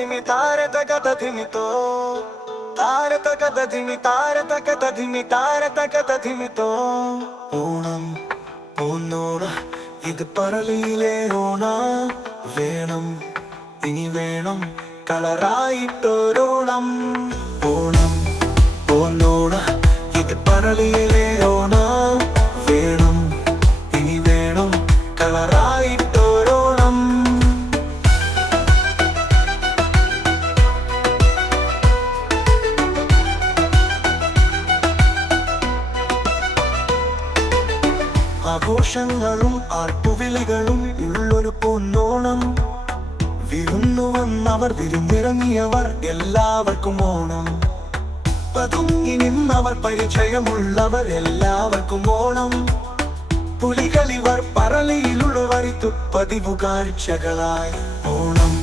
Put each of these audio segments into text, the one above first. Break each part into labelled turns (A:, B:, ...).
A: ധിമി താര തകത ധിമി താര തകത ധിമിതോ താര തകത ധിമി താര തകത ധിമി താര തകത ധിമിതോ ഓണം ഓന്നോണ ഇത് പറളിയിലെ ഓണ. വേണം ഇനി വേണം കളറായിട്ടൊരോണം. ഓണം ഓന്നോണ ഇത് പറളിയിലെ ഓണം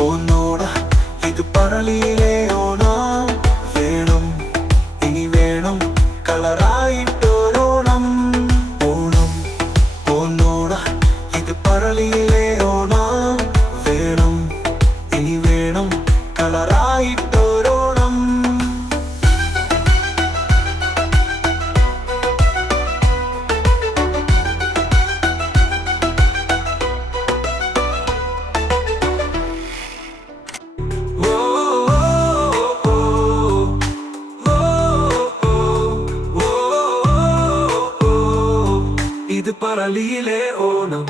A: ഓന്നോട ഇത് പറളിയിലെ ഓണം. ഇത് പറളിയിലെ ഓണം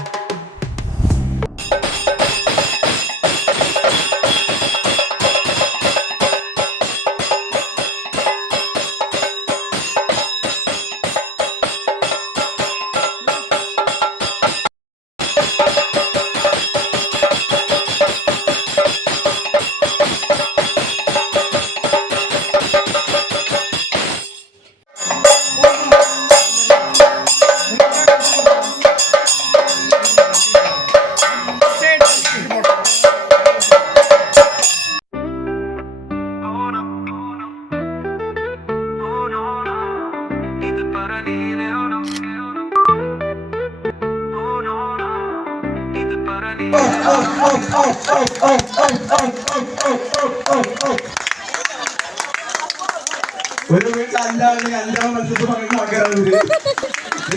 B: ഒരു വീട്ടിൽ അഞ്ചാളുണ്ടെങ്കിൽ അഞ്ചാം മത്സരത്തിൽ പറയുന്ന ആൾക്കാരാണ് ഇവർ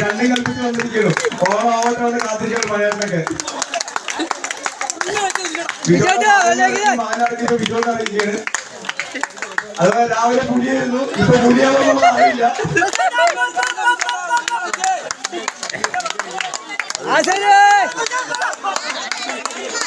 B: രണ്ടും കൽപ്പിച്ച് വന്നിരിക്കുന്നു. ഓണം ആവട്ടെ കാത്തിരിക്കണം മലയാളത്തൊക്കെ മാനാർക്കിന്റെ വിജയം അറിയിക്കുകയാണ് അതുപോലെ രാവിലെ പുലിയായിരുന്നു ഇപ്പൊ പുലിയാവുന്ന അറിയില്ല. ആ,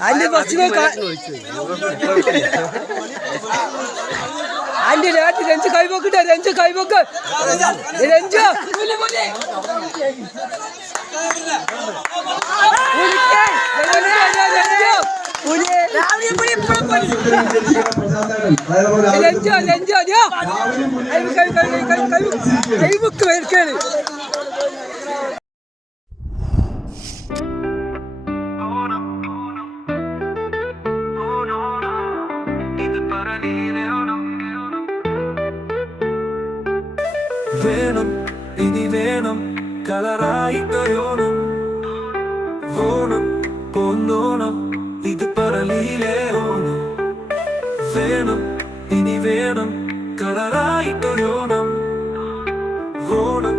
C: അന്റെ ഭക്ഷണം അന്റെ രാത്രി രഞ്ജ് കൈവക്കട്ടെ രഞ്ജ് കൈവക്ക് രഞ്ജ് കൈ കൈ കൈവക്ക് വരക്കാണ്
A: വേണം കളറായിട്ടൊരോണം ഓണം പൊന്നോണം ഇത് പറളിയിലെ ഓണം. വേണം ഇനി വേണം കളറായിട്ടൊരോണം ഓണം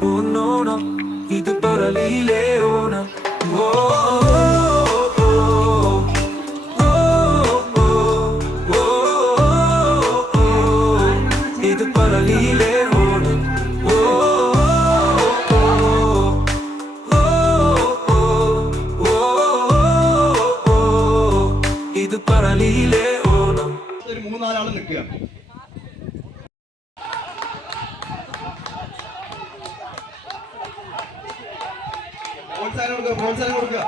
A: പൊന്നോണം ഇത് പറളിയിലെ ഓണം. ഓ ഇത് പറളിയിലെ
B: പ്രോത്സാഹനം കൊടുക്കുക പ്രോത്സാഹനം കൊടുക്കുക.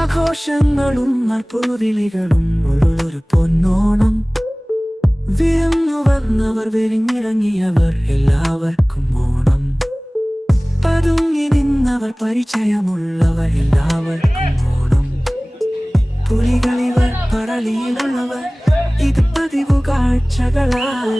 A: ആഘോഷങ്ങളും അർപ്പുവിളികളും ഒരു പൊന്നോണം. വിരുന്നു വന്നവർ വിരിഞ്ഞിറങ്ങിയവർ എല്ലാവർക്കും ഓണം. പതുങ്ങി നിന്നവർ പരിചയമുള്ളവർ എല്ലാവർക്കും ഓണം. പുലികളിവർ പറളിയിലുള്ളവർ ഇത് പതിവു കാഴ്ചകളാൽ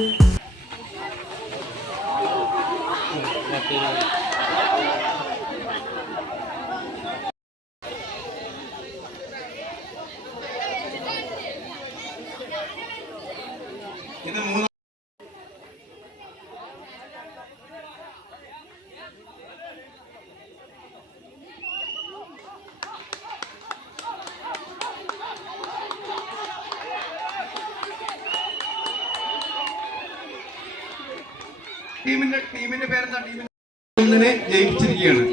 B: ടീമിന്റെ ടീമിന്റെ പേരെന്താ? ടീമിന്റെ ഒന്നിനെ ജയിച്ചിരിക്കുകയാണ്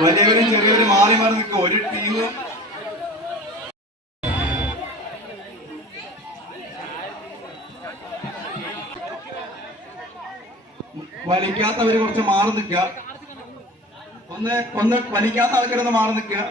B: വലിയവരും ചെറിയവരും മാറി മാറി നിൽക്കും ഒരു ടീം വലിക്കാത്തവര് കുറച്ച് മാറി നിൽക്കുക. ഒന്ന് ഒന്ന് വലിക്കാത്ത ആൾക്കാരൊന്ന് മാറി നിൽക്കുക.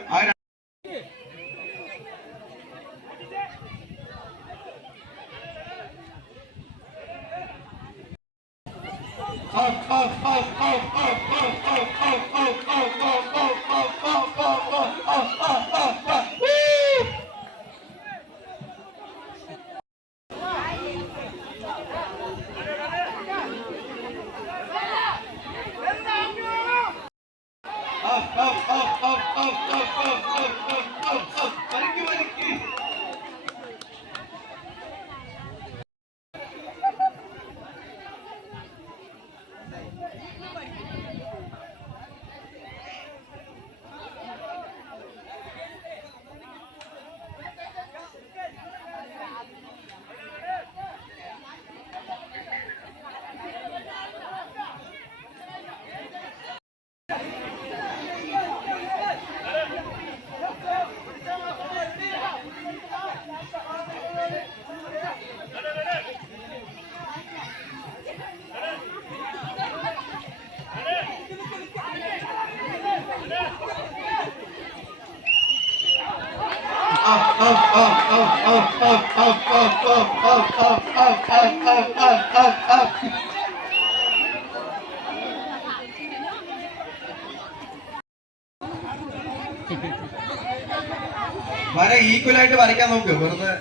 B: വര ഈക്വലായിട്ട് വരയ്ക്കാൻ നോക്ക്. വെറുതെ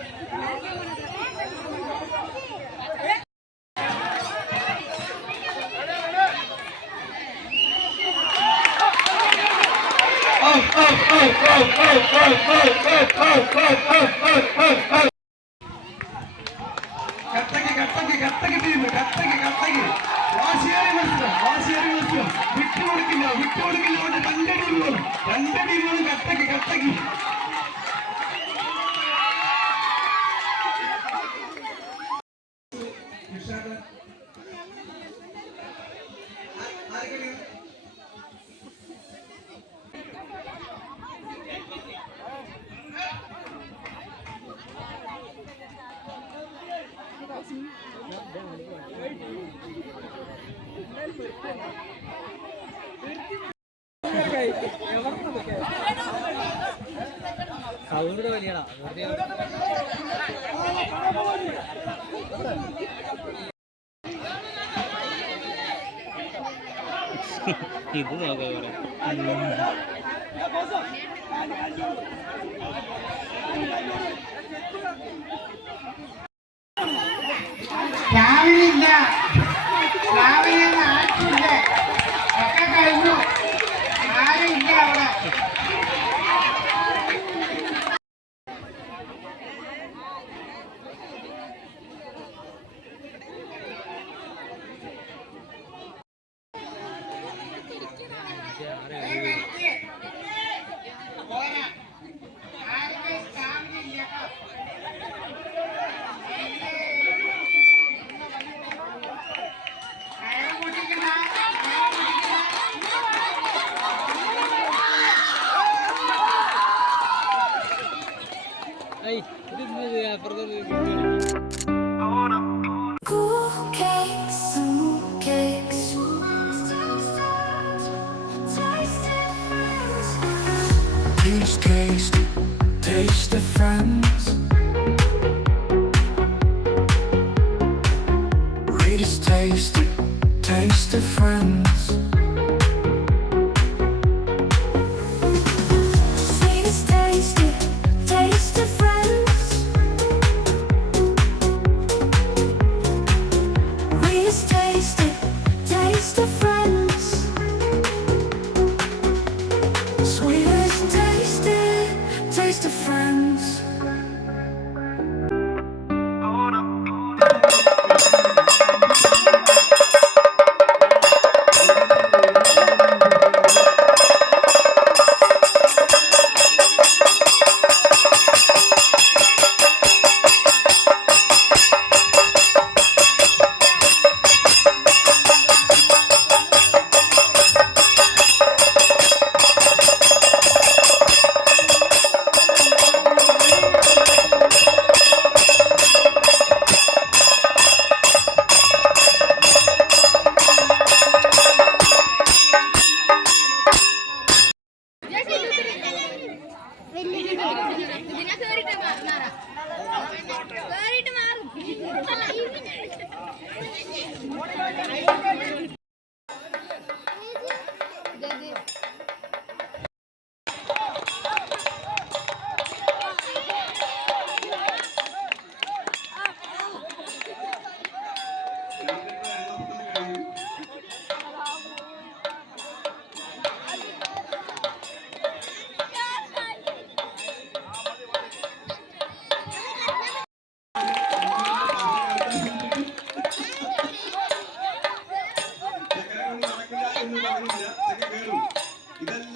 B: കട്ടക്ക് കട്ടക്ക് കട്ടക്ക് ടീം കട്ടക്ക് കട്ടക്ക്. വാശിയേറി മത്സരം വാശിയേറി മത്സരം. വിട്ടുകൊടുക്കില്ല വിട്ടുകൊടുക്കില്ല രണ്ട് ടീമുകളും രണ്ട് ടീമുകളും
C: സൗണ്ട് വലിയടാ ഇത് നോക്കാം പറയാം
D: രാവിലെ
A: taste, taste, taste the friends. Read taste, taste the friends.
B: ഇതല്ല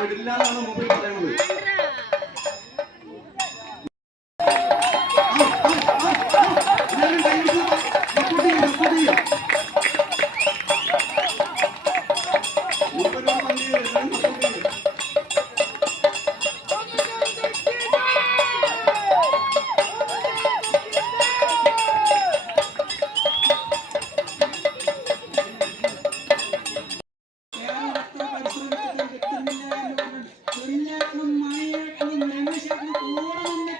B: വിടില്ല എന്നാണ് മുമ്പ് ஒரு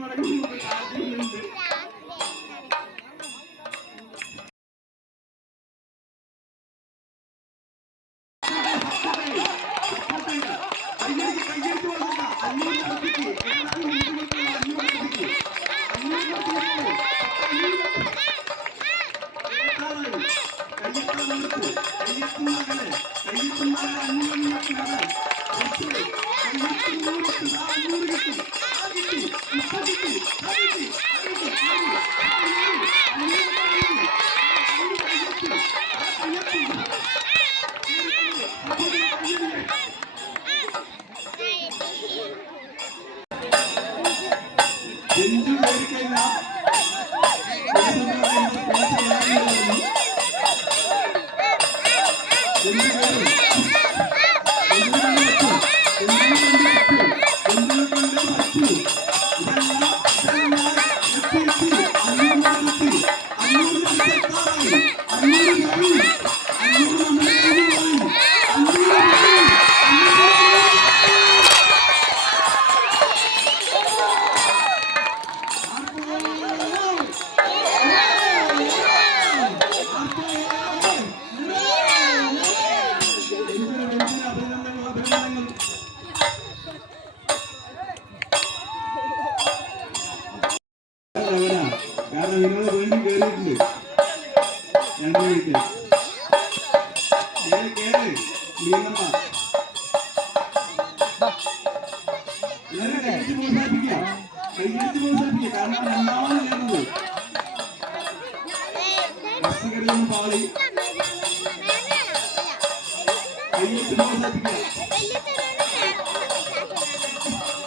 B: want to do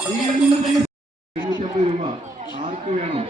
B: ഈ എണ്ണൂറ്റി രൂപ ആർക്ക് വേണം?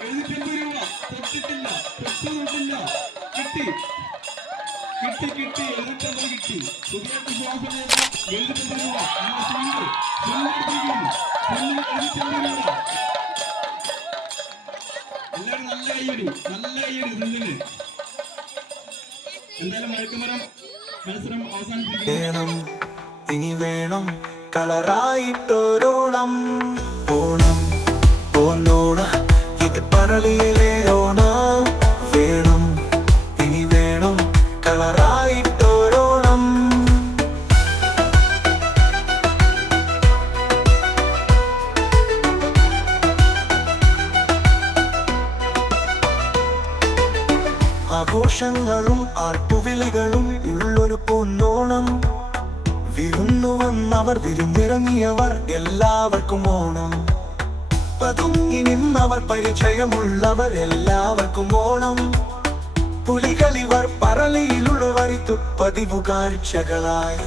B: എഴുതിട്ടില്ല തൊട്ടിട്ടില്ല. തൊട്ടു
A: Charlie. Check her out.